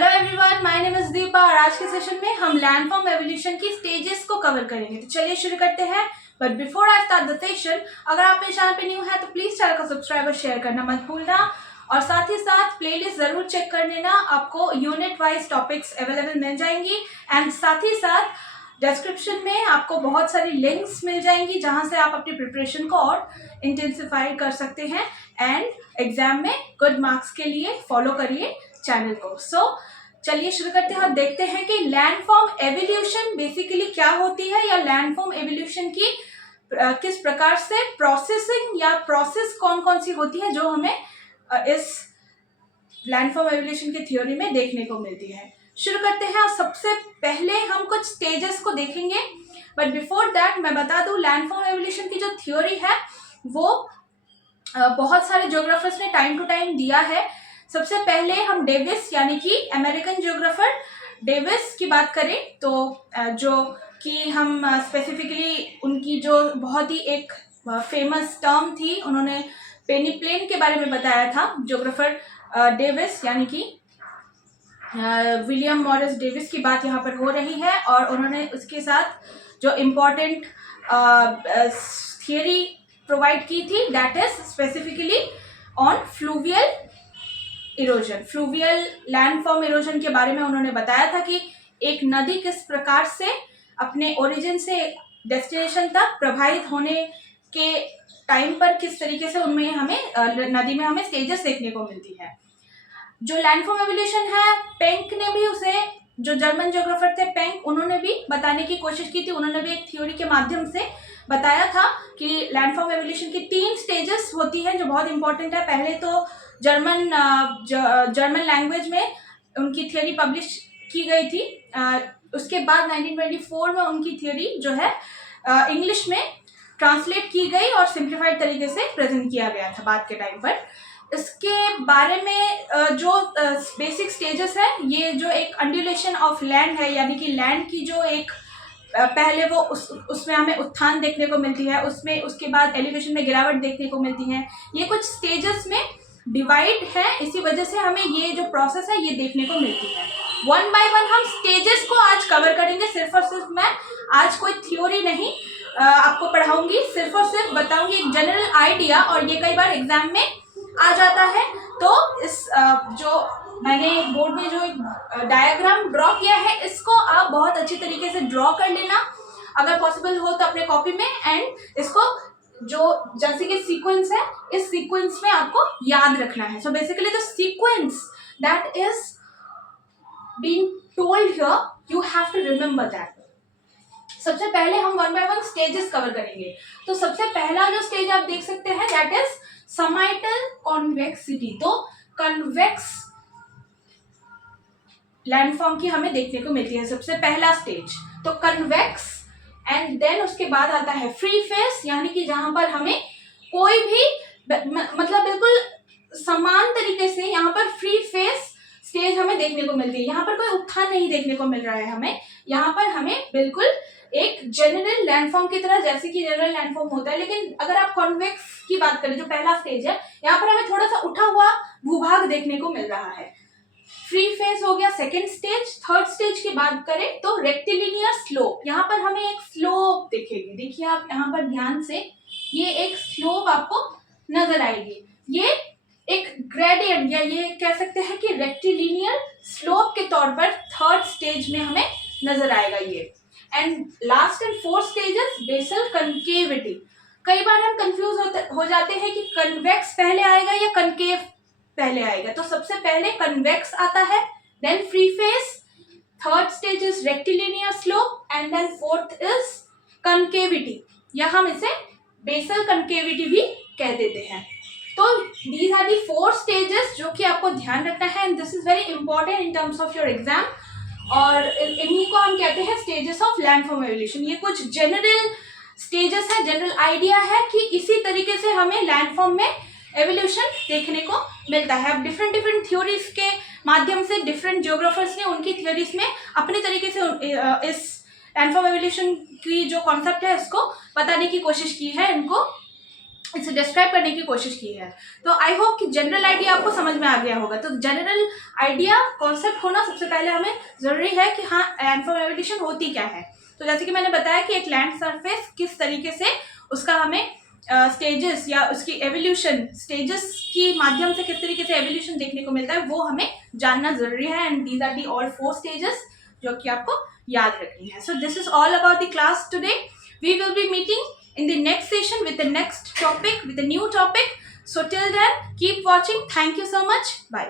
Hello everyone, my name is Deepa और आज के सेशन में हम लैंडफॉर्म एवोल्यूशन की स्टेजेस को कवर करेंगे। तो चलिए शुरू करते हैं। But before I start the session, अगर आप मेरे चैनल पे न्यू है तो प्लीज चैनल को सब्सक्राइब और शेयर करना मत भूलना, और साथ ही साथ प्लेलिस्ट जरूर चेक कर लेना। आपको यूनिट वाइज टॉपिक्स अवेलेबल मिल जाएंगी एंड साथ ही साथ डिस्क्रिप्शन में आपको बहुत सारी लिंक्स मिल जाएंगी जहां से आप अपनी प्रिपरेशन को और इंटेंसिफाई कर सकते हैं एंड एग्जाम में गुड मार्क्स के लिए फॉलो करिए चैनल को। चलिए शुरू करते हैं और देखते हैं कि लैंडफॉर्म एवोल्यूशन बेसिकली क्या होती है, या लैंडफॉर्म एवोल्यूशन की किस प्रकार से प्रोसेसिंग या प्रोसेस कौन कौन सी होती है जो हमें इस लैंडफॉर्म एवोल्यूशन की थ्योरी में देखने को मिलती है। शुरू करते हैं और सबसे पहले हम कुछ स्टेजेस को देखेंगे। बट बिफोर दैट मैं बता दूं, लैंडफॉर्म एवोल्यूशन की जो थ्योरी है वो बहुत सारे ज्योग्राफर्स ने टाइम टू टाइम दिया है। सबसे पहले हम डेविस यानी कि अमेरिकन ज्योग्राफर डेविस की बात करें तो जो कि हम स्पेसिफिकली उनकी जो बहुत ही एक फेमस टर्म थी, उन्होंने पेनिप्लेन के बारे में बताया था। ज्योग्राफर डेविस यानी कि विलियम मॉरिस डेविस की बात यहाँ पर हो रही है, और उन्होंने उसके साथ जो इम्पोर्टेंट थियरी प्रोवाइड की थी that is specifically on fluvial erosion. Fluvial landform erosion के बारे में उन्होंने बताया था कि एक नदी किस प्रकार से अपने ओरिजिन से डेस्टिनेशन तक प्रभावित होने के टाइम पर किस तरीके से उनमें हमें नदी में हमें स्टेजेस देखने को मिलती है। जो लैंडफॉर्म एवोल्यूशन है, पेंक ने भी उसे, जो जर्मन ज्योग्राफर थे पेंक, उन्होंने भी बताने की कोशिश की थी। उन्होंने भी एक थ्योरी के माध्यम से बताया था कि लैंडफॉर्म एवोल्यूशन की 3 स्टेजेस होती हैं जो बहुत इंपॉर्टेंट है। पहले तो जर्मन लैंग्वेज में उनकी थ्योरी पब्लिश की गई थी। उसके बाद 1924 में उनकी थ्योरी जो है इंग्लिश में ट्रांसलेट की गई और सिंप्लीफाइड तरीके से प्रेजेंट किया गया था बाद के टाइम पर। इसके बारे में जो बेसिक स्टेजेस है, ये जो एक अंडुलेशन ऑफ लैंड है, यानी कि लैंड की जो एक पहले वो उसमें हमें उत्थान देखने को मिलती है, उसमें उसके बाद एलिवेशन में गिरावट देखने को मिलती है। ये कुछ स्टेजेस में डिवाइड है, इसी वजह से हमें ये जो प्रोसेस है ये देखने को मिलती है। वन बाय वन हम स्टेजेस को आज कवर करेंगे। सिर्फ और सिर्फ मैं आज कोई थ्योरी नहीं आपको पढ़ाऊंगी, सिर्फ और सिर्फ बताऊंगी एक जनरल आइडिया, और ये कई बार एग्जाम में आ जाता है। तो इस जो मैंने बोर्ड में जो डायग्राम ड्रॉ किया है, इसको आप बहुत अच्छी तरीके से ड्रॉ कर लेना अगर पॉसिबल हो तो अपने कॉपी में, एंड इसको जो जैसे कि सीक्वेंस है, इस सीक्वेंस में आपको याद रखना है। So basically the sequence that is being told here, you have to remember that. सबसे पहले हम one by one stages cover करेंगे। तो सबसे पहला जो स्टेज आप देख सकते हैं दैट इज समाइटल कॉन्वेक्सिटी। तो कन्वेक्स लैंडफॉर्म की हमें देखने को मिलती है सबसे पहला स्टेज, तो कन्वेक्स। एंड देन उसके बाद आता है फ्री फेस, यानी कि जहां पर हमें कोई भी मतलब बिल्कुल समान तरीके से यहाँ पर फ्री फेस स्टेज हमें देखने को मिलती है। यहाँ पर कोई उत्थान नहीं देखने को मिल रहा है हमें, यहाँ पर हमें बिल्कुल एक जनरल लैंडफॉर्म की तरह, जैसे कि जनरल लैंडफॉर्म होता है। लेकिन अगर आप कॉन्वेक्स की बात करें, जो पहला स्टेज है, यहाँ पर हमें थोड़ा सा उठा हुआ भूभाग देखने को मिल रहा है। फ्री फेस हो गया सेकेंड स्टेज। थर्ड स्टेज की बात करें तो रेक्टिलिनियर स्लोप, यहाँ पर हमें एक स्लोप दिखेगी। देखिए आप यहाँ पर ध्यान से, ये एक स्लोप आपको नजर आएगी। ये एक ग्रेडियंट, या ये कह सकते हैं कि रेक्टिलिनियर स्लोप के तौर पर थर्ड स्टेज में हमें नजर आएगा ये। And last and fourth stages basal concavity. कई बार हम कंफ्यूज हो जाते हैं कि कन्वेक्स पहले आएगा या कनकेव पहले आएगा। तो सबसे पहले कन्वेक्स आता है, then free face, third stage is rectilinear slope, and then fourth is concavity, या हम इसे बेसल कनकेविटी भी कह देते हैं। तो दीज आर दी 4 स्टेजेस जो कि आपको ध्यान रखना है, and this is very important in terms of your exam. और इन्हीं को हम कहते हैं स्टेजेस ऑफ लैंडफॉर्म एवोल्यूशन। ये कुछ जनरल स्टेजेस है, जनरल आइडिया है कि इसी तरीके से हमें लैंडफॉर्म में एवोल्यूशन देखने को मिलता है। अब डिफरेंट थ्योरीज के माध्यम से डिफरेंट ज्योग्राफर्स ने उनकी थ्योरीज में अपने तरीके से इस लैंडफॉर्म एवोल्यूशन की जो कॉन्सेप्ट है इसको बताने की कोशिश की है, इनको इसे डिस्क्राइब करने की कोशिश की है। तो आई होप कि जनरल आइडिया आपको समझ में आ गया होगा। तो जनरल आइडिया कॉन्सेप्ट होना सबसे पहले हमें ज़रूरी है कि हाँ लैंडफॉर्म एवोल्यूशन होती क्या है। तो जैसे कि मैंने बताया कि एक लैंड सरफेस किस तरीके से उसका हमें स्टेजेस या उसकी एवोल्यूशन स्टेजेस के माध्यम से किस तरीके से एवोल्यूशन देखने को मिलता है वो हमें जानना ज़रूरी है। And these are the all 4 stages जो कि आपको याद रखनी है। So this is all about the class today. We will be meeting in the next session with the next topic, with a new topic. So till then, keep watching. Thank you so much. Bye.